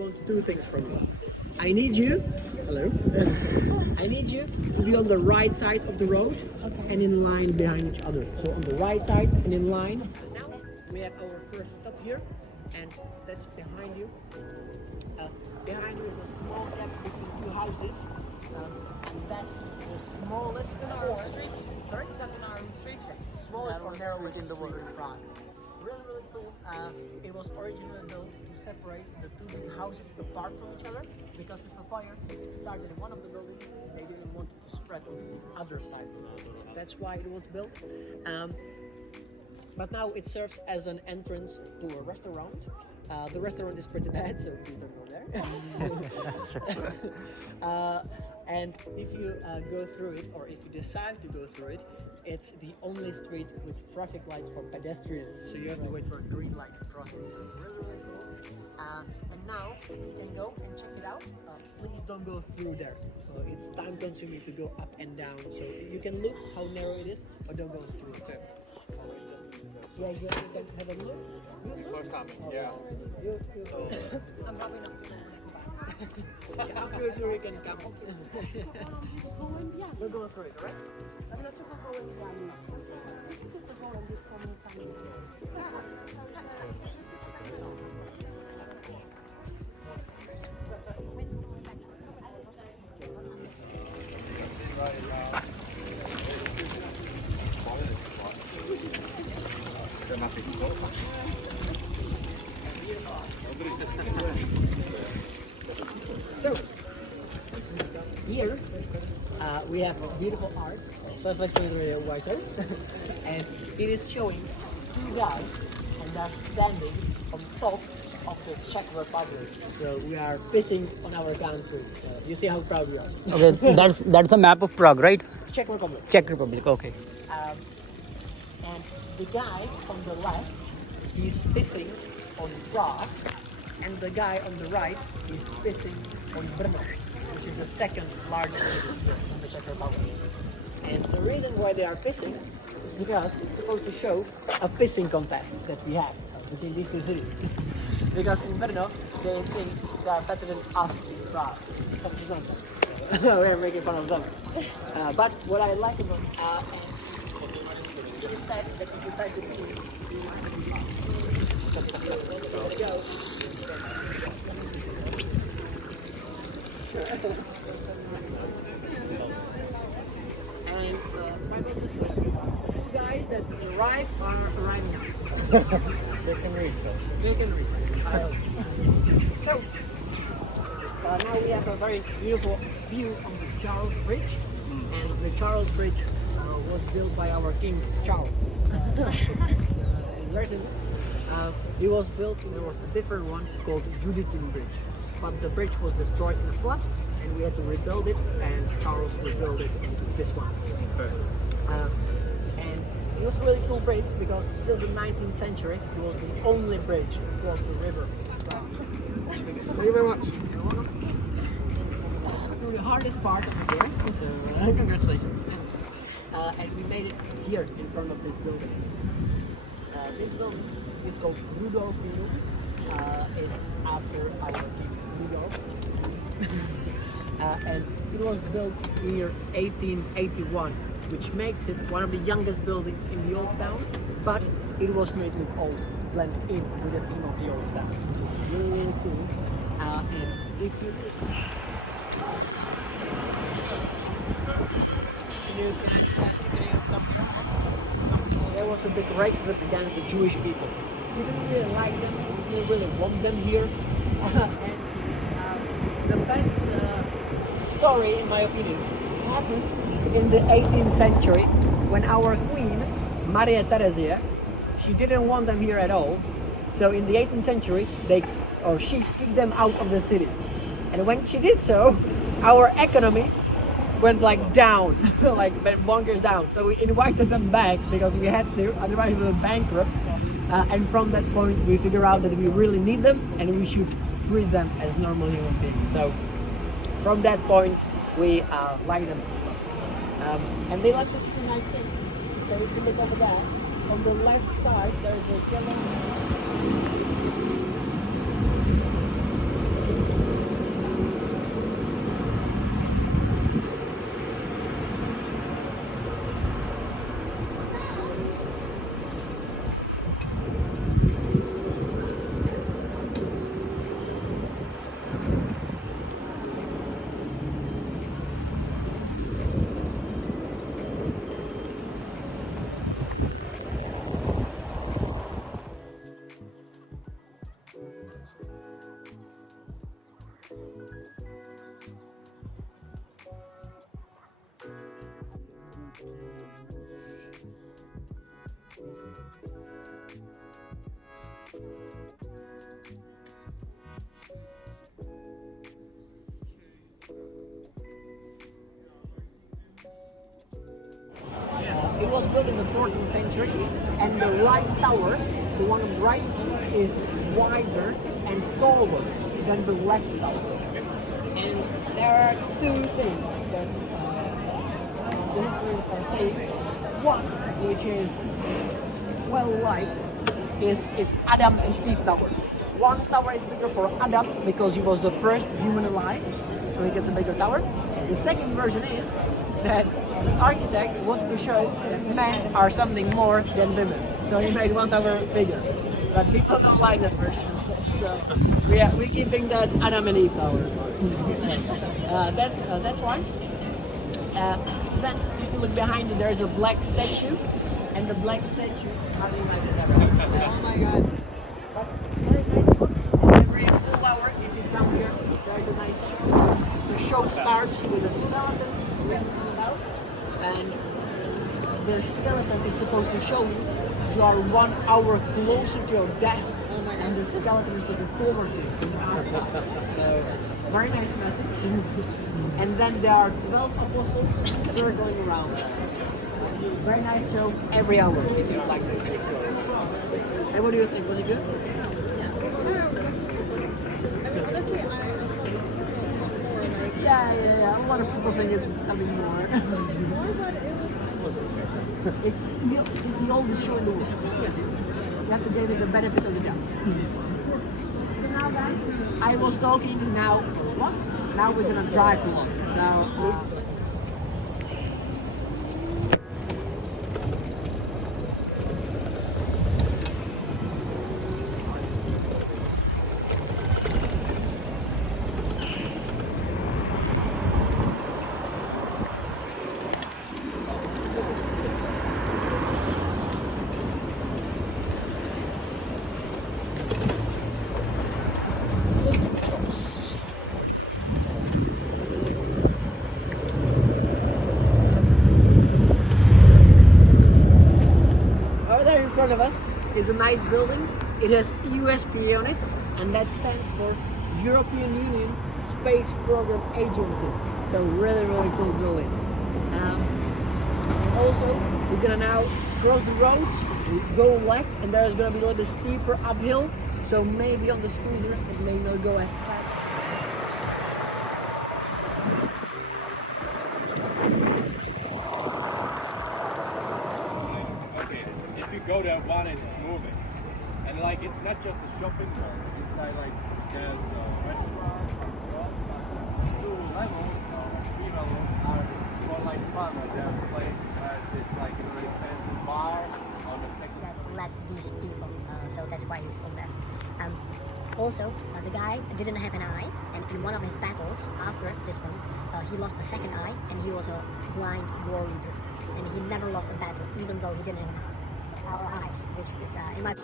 want two things from you. I need you, hello, I need you to be on the right side of the road and in line behind each other. So on the right side and in line. Now we have our first stop here, and that's behind you. Behind you is a small gap between two houses, and that's the smallest in our street. Sorry? That's in our street. Yes, smallest or narrowest in the world in Prague. Really, really cool. It was originally built to separate the two big houses apart from each other because if a fire started in one of the buildings, they didn't want it to spread on the other side. That's why it was built. But now it serves as an entrance to a restaurant. The restaurant is pretty bad, so please don't go there. And if you go through it, or if you decide to go through it, it's the only street with traffic lights for pedestrians. So you have to wait for a green light to cross it. So really, really cool. And now you can go and check it out. Please don't go through there. It's time consuming to go up and down. So you can look how narrow it is, but don't go through it. Yeah, you can have a look. Before coming, yeah. I'm probably not going to After a tour you can come. We'll go through it, alright? So, here we have beautiful art, self-explanatory whiter, and it is showing two guys, and they're standing on top of the Czech Republic. So we are pissing on our country. You see how proud we are. Okay, that's a map of Prague, right? Czech Republic. Czech Republic, okay. And the guy on the left, he's pissing on Prague, and the guy on the right is pissing on Brno, which is the second largest city in the Czech Republic. And the reason why they are pissing is because it's supposed to show a pissing contest that we have between these two cities. Because in Brno, they think they are better than us in Prague. That is nonsense. We are making fun of them. But what I like about it is said that if you type it in, let's go. And two guys that arrive are arriving now. They can reach us. They can reach us. I hope. So, now we have a very beautiful view on the Charles Bridge. And the Charles Bridge was built by our King Charles. Very simple. It was built, there was a different one called Juditin Bridge. But the bridge was destroyed in a flood, and we had to rebuild it, and Charles rebuilt it into this one. And it was a really cool bridge because till the 19th century, it was the only bridge across the river. Thank you very much. The hardest part of the tour, so congratulations. And we made it here in front of this building. This building is called Rudolfinum. It's after our king Rudolf. And it was built year 1881, which makes it one of the youngest buildings in the old town, but it was made look old, blend in with the theme of the old town, which is really, really cool. And if you there was a big racism against the Jewish people. We didn't really like them, we didn't really want them here. And the best story, in my opinion, happened in the 18th century when our queen, Maria Theresia, she didn't want them here at all. So in the 18th century, she kicked them out of the city. And when she did so, our economy went like down, like bonkers down. So we invited them back because we had to, otherwise we were bankrupt. And from that point, we figured out that we really need them and we should treat them as normal human beings. So from that point, we like them. And they like to see nice things. So if you look over there, on the left side, there is a yellow It was built in the 14th century, and the right tower, the one on the right, is wider and taller than the left tower. And there are two things that the historians are saying. One, which is well liked, is it's Adam and Eve towers. One tower is bigger for Adam because he was the first human alive, so he gets a bigger tower. The second version is that the architect wanted to show that men are something more than women, so he made one tower bigger. But people don't like that version, so we're keeping that Adam and Eve tower. That's why. Then, if you look behind you, there's a black statue, and the black statue. How do you like this ever? Oh my God! But very nice one. Every full hour, if you come here, there's a nice show. The show starts with a skeleton dancing about, and the skeleton is supposed to show you are 1 hour closer to your death, and the skeleton is looking forward to it. So, very nice message. And then there are 12 apostles circling around. Very nice show every hour if you like this. And what do you think? Was it good? Honestly, I thought it was more like. Yeah. A lot of people think it's something more. It's the oldest show in the world. You have to give it the benefit of the doubt. So now, guys, I was talking. Now what? Now we're gonna drive along. So. In front of us is a nice building. It has USP on it, and that stands for European Union Space Program Agency. So really cool building. Also, we're gonna now cross the roads, go left, and there's gonna be a little bit steeper uphill. So maybe on the scooters it may not go as fast. Go there one and it's moving, and like it's not just a shopping mall. Inside like there's restaurants, two levels, three levels are for like fun. There's a place where it's like a really fancy bar on the second. That let these people, so that's why he's in there. Also, the guy didn't have an eye, and in one of his battles after this one, he lost a second eye, and he was a blind war leader, and he never lost a battle, even though he didn't have our eyes, which is in my.